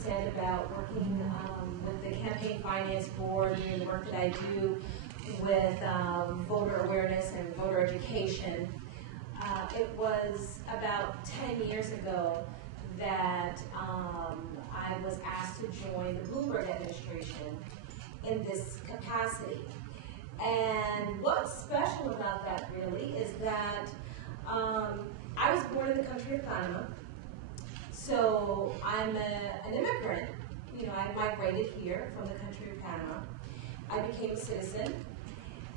said about working with the Campaign Finance Board and the work that I do with voter awareness and voter education. It was about 10 years ago that I was asked to join the Bloomberg administration in this capacity. And what's special about that really is that I was born in the country of Panama, so I'm an immigrant. You know, I migrated here from the country of Panama. I became a citizen,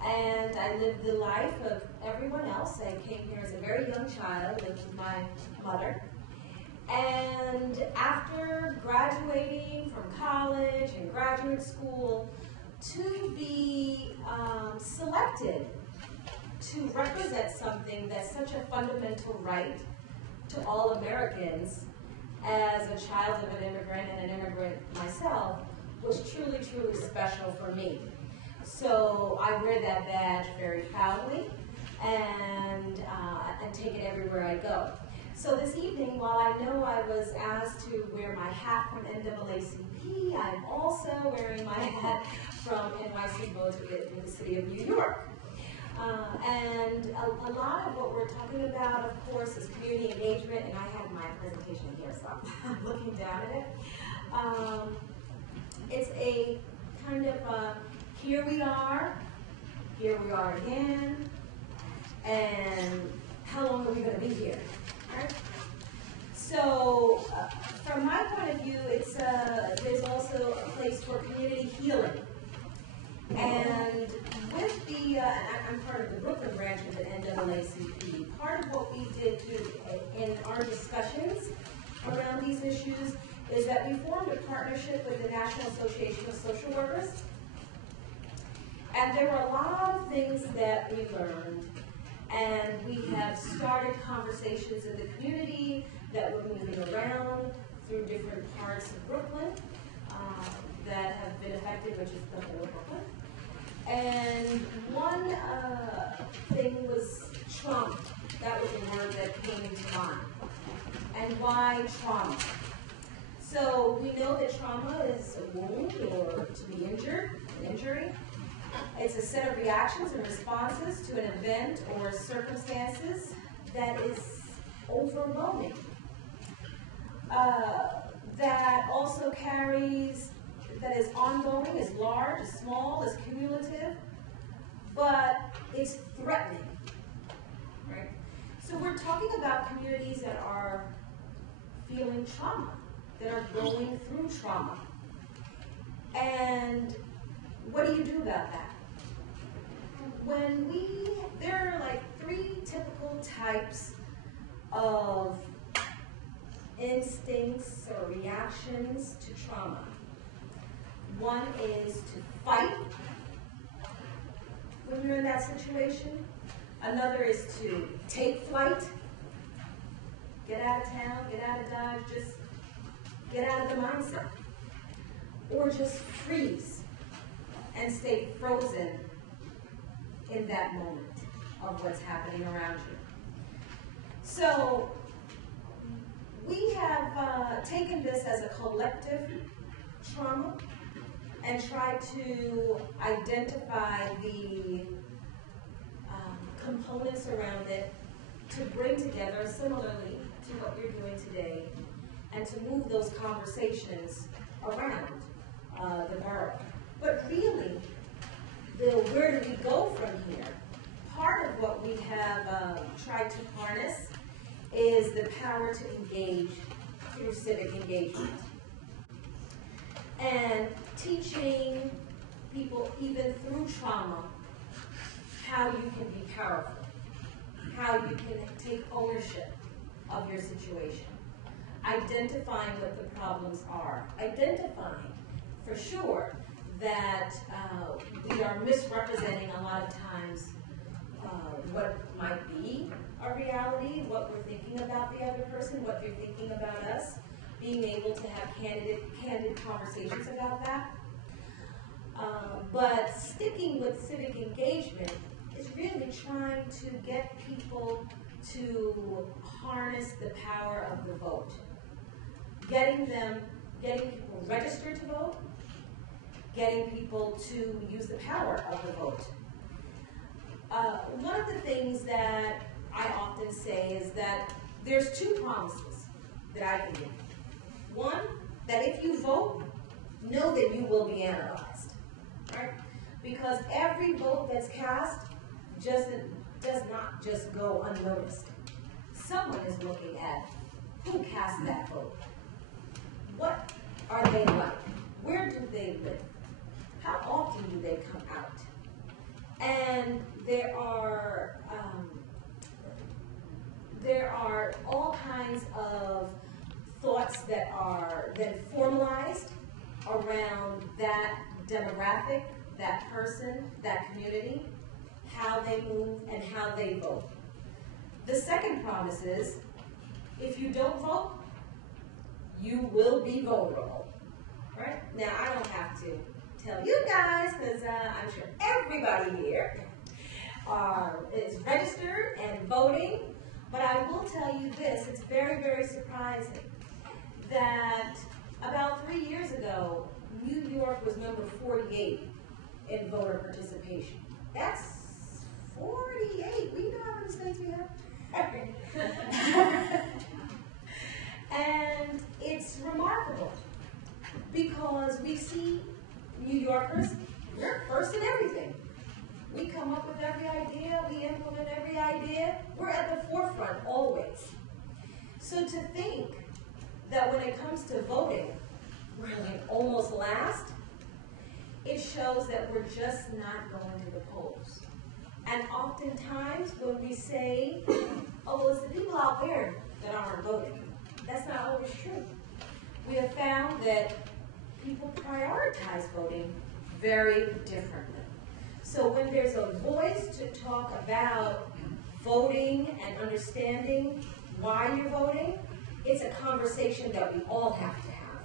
and I lived the life of everyone else. I came here as a very young child, lived with my mother. And after graduating from college and graduate school, to be selected to represent something that's such a fundamental right to all Americans, as a child of an immigrant and an immigrant myself, was truly, truly special for me. So I wear that badge very proudly and take it everywhere I go. So this evening, while I know I was asked to wear my hat from NAACP, I'm also wearing my hat from NYC Vote in the city of New York. And a lot of what we're talking about, of course, is community engagement, and I have my presentation here, so I'm looking down at it. It's a kind of here we are again, and how long are we going to be here? Right? So, from my point of view, it's there's also a place for community healing. And with the, I'm part of the Brooklyn branch of the NAACP. Part of what we did in our discussions around these issues is that we formed a partnership with the National Association of Social Workers. And there were a lot of things that we learned, and we have started conversations in the community that we're moving around through different parts of Brooklyn that have been affected, which is the whole of Brooklyn. And one thing was trauma. That was a word that came into mind. And why trauma? So we know that trauma is a wound or to be injured, an injury. It's a set of reactions and responses to an event or circumstances that is overwhelming. That also carries, that is ongoing, is large, is small, is cumulative, but it's threatening, right? So we're talking about communities that are feeling trauma, that are going through trauma. And what do you do about that? There are like 3 typical types of instincts or reactions to trauma. One is to fight when you're in that situation. Another is to take flight, get out of town, get out of Dodge, just get out of the mindset. Or just freeze and stay frozen in that moment of what's happening around you. So we have taken this as a collective trauma and tried to identify the components around it to bring together, similarly to what you're doing today, and to move those conversations around the borough. But really, where do we go from here? Part of what we have tried to harness is the power to engage through civic engagement. And teaching people, even through trauma, how you can be powerful, how you can take ownership of your situation, identifying what the problems are, identifying for sure that we are misrepresenting a lot of times what might be our reality, what we're thinking about the other person, what they're thinking about us, being able to have candid conversations about that. But sticking with civic engagement is really trying to get people to harness the power of the vote, getting them getting people registered to vote, getting people to use the power of the vote. One of the things that I often say is that there's two promises that I can give. One, that if you vote, know that you will be analyzed, right? Because every vote that's cast does not just go unnoticed. Someone is looking at who cast that vote. What are they like? Where do they live? How often do they come out? And there are all kinds of thoughts that are then formalized around that demographic, that person, that community, how they move and how they vote. The second promise is, if you don't vote, you will be vulnerable, right? Now, I don't have to tell you guys, because I'm sure everybody here is registered and voting, but I will tell you this, it's very, very surprising that about 3 years ago, New York was number 48 in voter participation. That's 48. We know how many states we have. And it's remarkable because we see New Yorkers, we're first in everything. We come up with every idea, we implement every idea. We're at the forefront always. So to think that when it comes to voting, we're like almost last, it shows that we're just not going to the polls. And oftentimes when we say, oh, well, it's the people out there that aren't voting, that's not always true. We have found that people prioritize voting very differently. So when there's a voice to talk about voting and understanding why you're voting, it's a conversation that we all have to have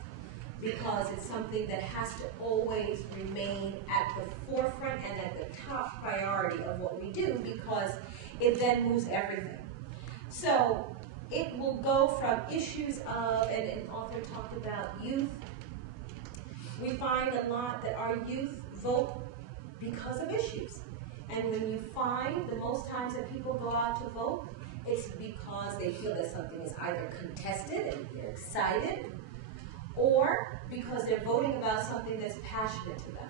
because it's something that has to always remain at the forefront and at the top priority of what we do because it then moves everything. So it will go from issues of, and an author talked about youth. We find a lot that our youth vote because of issues. And when you find the most times that people go out to vote, it's because they feel that something is either contested and they're excited, or because they're voting about something that's passionate to them,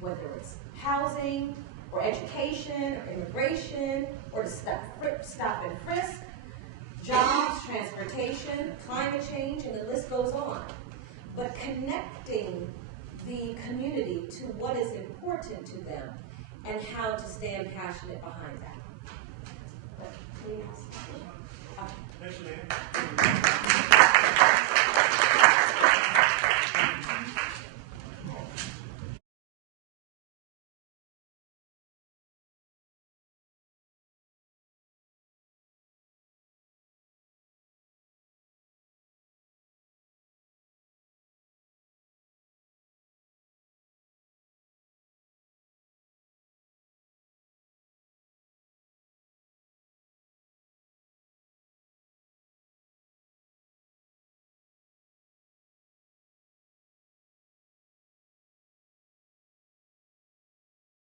whether it's housing, or education, or immigration, or to stop and frisk, jobs, transportation, climate change, and the list goes on. But connecting the community to what is important to them and how to stand passionate behind that. But, please. Thanks, Leanne.